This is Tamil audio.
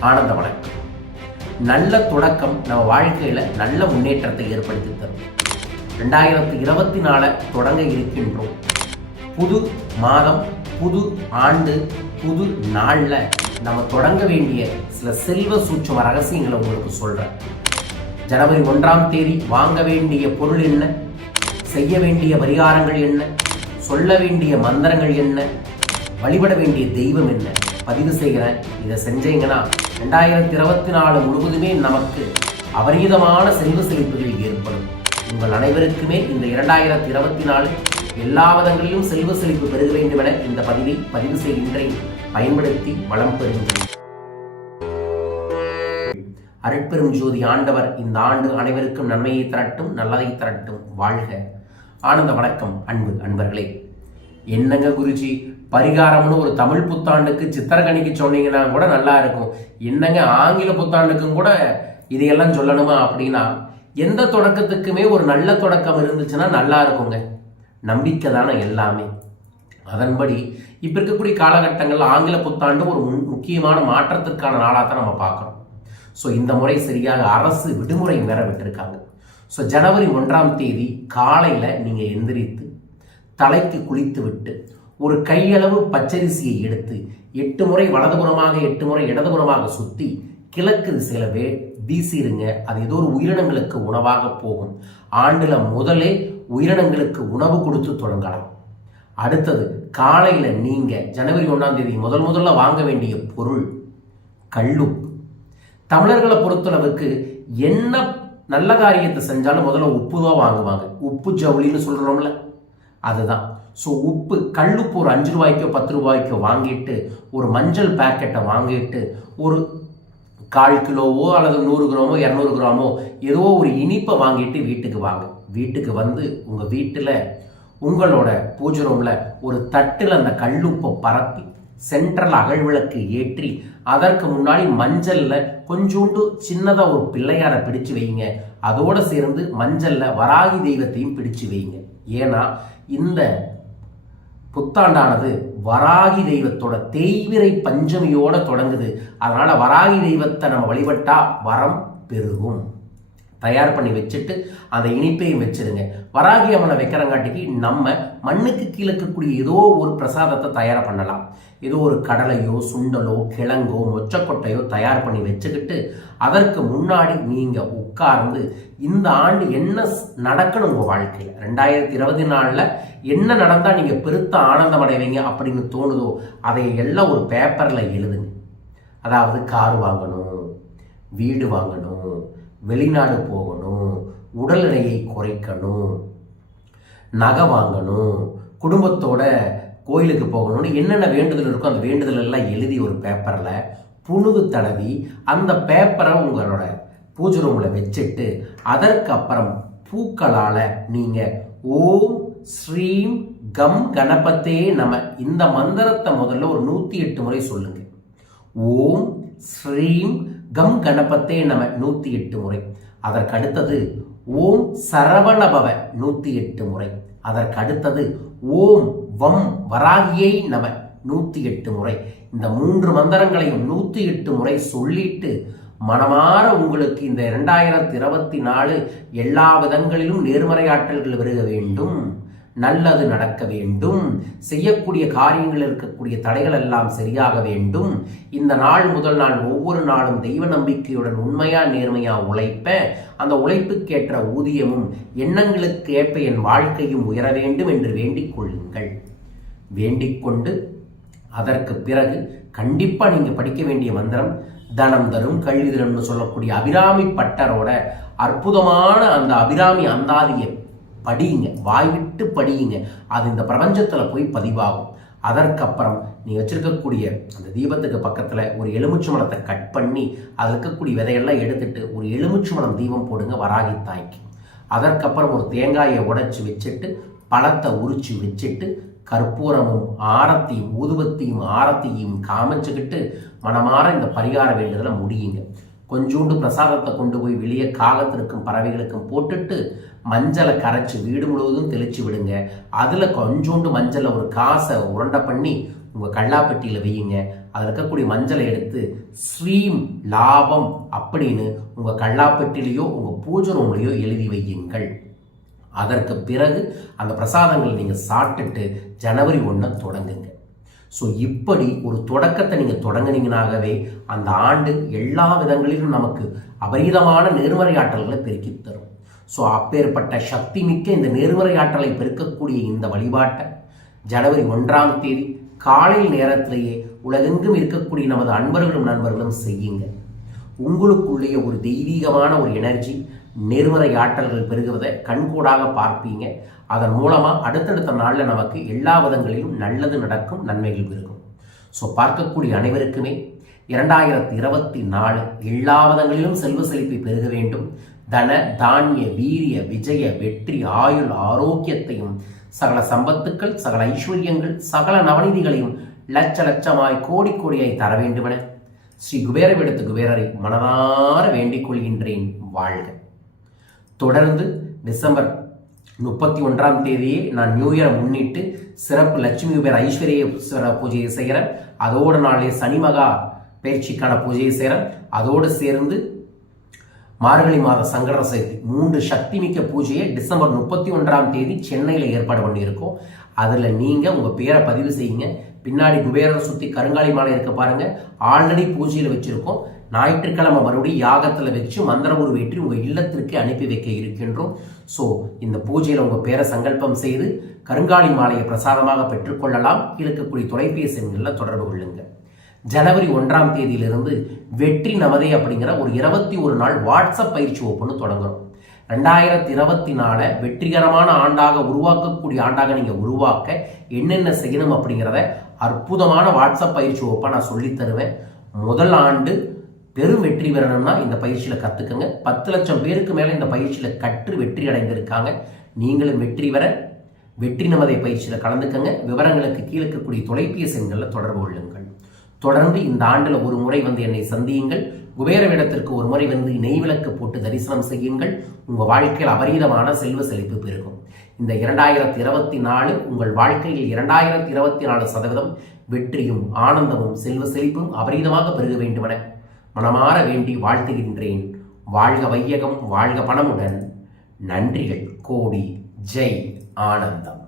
ஆனந்த நல்ல தொடக்கம் நம்ம வாழ்க்கையில் நல்ல முன்னேற்றத்தை ஏற்படுத்தி தரும். ரெண்டாயிரத்தி இருபத்தி நாலை தொடங்க இருக்கின்றோம். புது மாதம் புது ஆண்டு புது நாளில் நம்ம தொடங்க வேண்டிய சில செல்வ சூட்சம ரகசியங்களை உங்களுக்கு சொல்கிறேன் ஜனவரி ஒன்றாம் தேதி வாங்க வேண்டிய பொருள் என்ன? செய்ய வேண்டிய பரிகாரங்கள் என்ன? சொல்ல வேண்டிய மந்திரங்கள் என்ன? வழிபட வேண்டிய தெய்வம் என்ன? பதிவு செய்கிறேன். இதை செஞ்சீங்கன்னா ரெண்டாயிரத்தி இருபத்தி நாலு முழுவதுமே நமக்கு அபரீதமான செல்வ செழிப்புகள் ஏற்படும். உங்கள் அனைவருக்குமே இந்த இரண்டாயிரத்தி இருபத்தி நாலு எல்லா விதங்களிலும் செல்வ செழிப்பு பெறுக வேண்டும் என இந்த பதிவை பதிவு செய்கின்றேன். பயன்படுத்தி வளம் பெறுகின்றேன் அருட்பெரும் ஜோதி ஆண்டவர் இந்த ஆண்டு அனைவருக்கும் நன்மையை தரட்டும் நல்லதை தரட்டும் வாழ்க. ஆனந்த வணக்கம் அன்பு அன்பர்களே. என்னங்க குருஜி பரிகாரம்னு ஒரு தமிழ் புத்தாண்டுக்கு சித்திரக்கணிக்கு சொன்னீங்கன்னா கூட நல்லா இருக்கும். என்னங்க ஆங்கில புத்தாண்டுக்கும் கூட இதையெல்லாம் சொல்லணுமா அப்படின்னா எந்த தொடக்கத்துக்குமே ஒரு நல்ல தொடக்கம் இருந்துச்சுன்னா நல்லா இருக்குங்க. நம்பிக்கை தானே எல்லாமே. அதன்படி இப்போ இருக்கக்கூடிய காலகட்டங்களில் ஆங்கில புத்தாண்டு ஒரு முன் முக்கியமான மாற்றத்திற்கான நாளாக தான் நம்ம பார்க்குறோம். ஸோ இந்த முறை சரியாக அரசு விடுமுறை வேற விட்டுருக்காங்க. ஸோ ஜனவரி ஒன்றாம் தேதி காலையில் நீங்கள் எந்திரித்து தலைக்கு குளித்து விட்டு ஒரு கையளவு பச்சரிசியை எடுத்து எட்டு முறை வலதுபுறமாக எட்டு முறை இடதுபுறமாக சுற்றி கிழக்கு திசையில் வீசிடுங்க அது ஏதோ ஒரு உயிரினங்களுக்கு உணவாக போகும். ஆண்டில் முதலே உயிரினங்களுக்கு உணவு கொடுத்து தொடங்கலாம். அடுத்தது காலையில் நீங்கள் ஜனவரி ஒன்றாம் தேதி முதல் முதல்ல வாங்க வேண்டிய பொருள் கல்லுப்பு. தமிழர்களை பொறுத்தளவுக்கு என்ன நல்ல காரியத்தை செஞ்சாலும் முதல்ல உப்பு தான் வாங்குவாங்க. உப்பு ஜவுளின்னு சொல்கிறோம்ல அதுதான். ஸோ உப்பு கல்லுப்பு ஒரு அஞ்சு ரூபாய்க்கோ பத்து ரூபாய்க்கோ வாங்கிட்டு ஒரு மஞ்சள் பேக்கெட்டை வாங்கிட்டு ஒரு கால் கிலோவோ அல்லது நூறு கிராமோ இரநூறு கிராமோ ஏதோ ஒரு இனிப்பை வாங்கிட்டு வீட்டுக்கு வாங்க. வீட்டுக்கு வந்து உங்கள் வீட்டில் உங்களோட பூஜை ரூமில் ஒரு தட்டில் அந்த கல்லுப்பை பரப்பி சென்ட்ரல் அகழ்விளக்கு ஏற்றி அதற்கு முன்னாடி மஞ்சளில் கொஞ்சோண்டு சின்னதாக ஒரு பிள்ளையாரை பிடிச்சு வைங்க. அதோடு சேர்ந்து மஞ்சளில் வராகி தெய்வத்தையும் பிடிச்சு வைங்க. ஏன்னா இந்த புத்தாண்டானது வராகி தெய்வத்தோட தேய்விரை பஞ்சமியோட தொடங்குது. அதனால வராகி தெய்வத்தை நம்ம வழிபட்டா வரம் பெருகும். தயார் பண்ணி வச்சுட்டு அந்த இனிப்பையும் வச்சிருங்க. வராகி அம்மனை வைக்கிறங்காட்டிக்கு நம்ம மண்ணுக்கு கீழே இருக்கக்கூடிய ஏதோ ஒரு பிரசாதத்தை தயார் பண்ணலாம். ஏதோ ஒரு கடலையோ சுண்டலோ கிழங்கோ மொச்சக்கொட்டையோ தயார் பண்ணி வச்சுக்கிட்டு அதற்கு முன்னாடி நீங்கள் உட்கார்ந்து இந்த ஆண்டு என்ன நடக்கணும் உங்கள் வாழ்க்கையில்? ரெண்டாயிரத்தி இருபத்தி நாலில் என்ன நடந்தால் நீங்கள் பெருத்த ஆனந்தம் அடைவீங்க அப்படின்னு தோணுதோ அதை எல்லாம் ஒரு பேப்பரில் எழுதுங்க. அதாவது கார் வாங்கணும் வீடு வாங்கணும் வெளிநாடு போகணும் உடல் எடையை குறைக்கணும் நகை வாங்கணும் குடும்பத்தோட கோயிலுக்கு போகணும்னு என்னென்ன வேண்டுதல் இருக்கோ அந்த வேண்டுதல் எல்லாம் எழுதி ஒரு பேப்பரில் புணுகு தடவி அந்த பேப்பரை உங்களோட பூஜை ரூமில் வச்சுட்டு அதற்கு அப்புறம் பூக்களால் நீங்கள் ஓம் ஸ்ரீம் கம் கணபத்தே நம இந்த மந்திரத்தை முதல்ல ஒரு நூற்றி எட்டு முறை சொல்லுங்க. ஓம் ஸ்ரீம் கம் கணபத்தே நம நூற்றி எட்டு முறை. அதற்கு அடுத்தது ஓம் சரவணபவ நூற்றி எட்டு முறை. அதற்கு அடுத்தது ஓம் வம் வராகியை நம நூற்றி எட்டு முறை. இந்த மூன்று மந்திரங்களையும் நூற்றி எட்டு முறை சொல்லிட்டு மனமாற உங்களுக்கு இந்த இரண்டாயிரத்தி இருபத்தி நாலு எல்லா விதங்களிலும் நேர்மறையாற்றல்கள் வருக வேண்டும். நல்லது நடக்க வேண்டும். செய்யக்கூடிய காரியங்கள் இருக்கக்கூடிய தடைகள் எல்லாம் சரியாக வேண்டும். இந்த நாள் முதல் நான் ஒவ்வொரு நாளும் தெய்வ நம்பிக்கையுடன் உண்மையா நேர்மையா உழைப்ப அந்த உழைப்புக்கேற்ற ஊதியமும் எண்ணங்களுக்கு ஏற்ப என் வாழ்க்கையும் உயர வேண்டும் என்று வேண்டிக் கொள்ளுங்கள். வேண்டிக் கொண்டு அதற்கு பிறகு கண்டிப்பா நீங்க படிக்க வேண்டிய மந்திரம் தனம் தரும் கல்வி சொல்லக்கூடிய அபிராமி பட்டரோட அற்புதமான அந்த அபிராமி அந்தாதியை படியுங்க வாய்விட்டு படியுங்க. அது இந்த பிரபஞ்சத்தில் போய் பதிவாகும். அதற்கப்புறம் நீ வச்சிருக்கக்கூடிய அந்த தீபத்துக்கு பக்கத்தில் ஒரு எலுமிச்சு மலத்தை கட் பண்ணி அதில் இருக்கக்கூடிய விதையெல்லாம் எடுத்துட்டு ஒரு எலுமிச்சு மலம் தீபம் போடுங்க வராகி தாய்க்கு. அதற்கப்புறம் ஒரு தேங்காயை உடைச்சி வச்சுட்டு பழத்தை உரிச்சு வச்சுட்டு கற்பூரமும் ஆரத்தியும் ஊதுபத்தியும் ஆரத்தியும் காமிச்சுக்கிட்டு மனமாற இந்த பரிகார வேண்டுதலை முடியுங்க. கொஞ்சோண்டு பிரசாதத்தை கொண்டு போய் வெளியே காகத்திற்கும் பறவைகளுக்கும் போட்டுட்டு மஞ்சளை கரைச்சி வீடு முழுவதும் தெளிச்சு விடுங்க. அதில் கொஞ்சோண்டு மஞ்சளை ஒரு காசை உருண்டை பண்ணி உங்கள் கல்லாப்பெட்டியில் வையுங்க. அதில் இருக்கக்கூடிய மஞ்சளை எடுத்து ஸ்ரீம் லாபம் அப்படின்னு உங்கள் கல்லாப்பட்டிலேயோ உங்கள் பூஜை ரூம்லேயோ எழுதி வையுங்கள். அதற்கு பிறகு அந்த பிரசாதங்களை நீங்கள் சாப்பிட்டுட்டு ஜனவரி ஒன்றை தொடங்குங்க. ஸோ இப்படி ஒரு தொடக்கத்தை நீங்கள் தொடங்கினீங்கனாகவே அந்த ஆண்டு எல்லா விதங்களிலும் நமக்கு அபரீதமான நேர்மறை ஆற்றல்களை பெருக்கி தரும். ஸோ அப்பேற்பட்ட சக்தி மிக்க இந்த நேர்மறை ஆற்றலை பெருக்கக்கூடிய இந்த வழிபாட்டை ஜனவரி ஒன்றாம் தேதி காலை நேரத்திலேயே உலகெங்கும் இருக்கக்கூடிய நமது அன்பர்களும் நண்பர்களும் செய்யுங்க. உங்களுக்குள்ளேயே ஒரு தெய்வீகமான ஒரு எனர்ஜி நேர்மறை ஆற்றல்கள் பெருகுவதை கண்கூடாக பார்ப்பீங்க. அதன் மூலமாக அடுத்தடுத்த நாளில் நமக்கு எல்லா விதங்களிலும் நல்லது நடக்கும் நன்மைகள் பெருகும். ஸோ பார்க்கக்கூடிய அனைவருக்குமே இரண்டாயிரத்தி இருபத்தி நாலு எல்லா விதங்களிலும் செல்வ செழிப்பை பெருக வேண்டும். தன தானிய வீரிய விஜய வெற்றி ஆயுள் ஆரோக்கியத்தையும் சகல சம்பத்துக்கள் சகல ஐஸ்வர்யங்கள் சகல நவநிதிகளையும் லட்ச லட்சமாய் கோடி கோடியாய் தர வேண்டுமென ஸ்ரீ குபேரவிடத்து குபேரரை மனதார வேண்டிக் கொள்கின்றேன். வாழ்க. தொடர்ந்து டிசம்பர் முப்பத்தி ஒன்றாம் தேதியே நான் நியூ இயரை முன்னிட்டு சிறப்பு லட்சுமி பேர் ஐஸ்வர்ய பூஜையை செய்கிறேன். அதோடு நாளே சனிமகா பயிற்சிக்கான பூஜையை செய்கிறேன். அதோடு சேர்ந்து மார்கழி மாத சங்கர சதுர்த்தி மூன்று சக்தி மிக்க பூஜையை டிசம்பர் முப்பத்தி ஒன்றாம் தேதி சென்னையில் ஏற்பாடு பண்ணியிருக்கோம். அதில் நீங்கள் உங்கள் பேரை பதிவு செய்யுங்க. பின்னாடி குபேரரை சுற்றி கருங்காலி மாலை இருக்க பாருங்கள் ஆல்ரெடி பூஜையில் வச்சுருக்கோம். ஞாயிற்றுக்கிழமை மறுபடியும் யாகத்தில் வச்சு மந்திர உருவேற்றி உங்கள் இல்லத்திற்கு அனுப்பி வைக்க இருக்கின்றோம். ஸோ இந்த பூஜையில் உங்கள் பேரை சங்கல்பம் செய்து கருங்காலி மாலையை பிரசாதமாக பெற்றுக்கொள்ளலாம் இருக்கக்கூடிய தொலைபேசி எண்களில் தொடர்பு கொள்ளுங்கள் ஜனவரி ஒன்றாம் தேதியிலிருந்து வெற்றி நமதே அப்படிங்கிற ஒரு இருபத்தி ஒரு நாள் வாட்ஸ்அப் பயிற்சி ஒப்புன்னு தொடங்குறோம். ரெண்டாயிரத்தி இருபத்தி நாலை வெற்றிகரமான ஆண்டாக உருவாக்கக்கூடிய ஆண்டாக நீங்கள் உருவாக்க என்னென்ன செய்யணும் அப்படிங்கிறத அற்புதமான வாட்ஸ்அப் பயிற்சி ஒப்பை நான் சொல்லித் தருவேன். முதல் ஆண்டு பெரும் வெற்றி பெறணும்னா இந்த பயிற்சியில் கற்றுக்குங்க பத்து லட்சம் பேருக்கு மேலே இந்த பயிற்சியில் கற்று வெற்றி அடைந்திருக்காங்க. நீங்களும் வெற்றி பெற வெற்றி நமதை பயிற்சியில் கலந்துக்கங்க. விவரங்களுக்கு கீழே இருக்கக்கூடிய தொலைபேசி எண்களில் தொடர்பு கொள்ளுங்கள். தொடர்ந்து இந்த ஆண்டில் ஒரு முறை வந்து என்னை சந்தியுங்கள். குபேரவிடத்திற்கு ஒரு முறை வந்து நெய் விளக்கு போட்டு தரிசனம் செய்யுங்கள். உங்கள் வாழ்க்கையில் அபரீதமான செல்வ செழிப்பு பெருகும். இந்த இரண்டாயிரத்தி இருபத்தி நாலு உங்கள் வாழ்க்கையில் இரண்டாயிரத்தி இருபத்தி நாலு சதவீதம் வெற்றியும் ஆனந்தமும் செல்வ செழிப்பும் அபரீதமாக பெருக வேண்டுமென மனமாற வேண்டி வாழ்த்துகின்றேன். வாழ்க வையகம் வாழ்க பணமுடன். நன்றிகள். கோடி. ஜெய். ஆனந்தம்.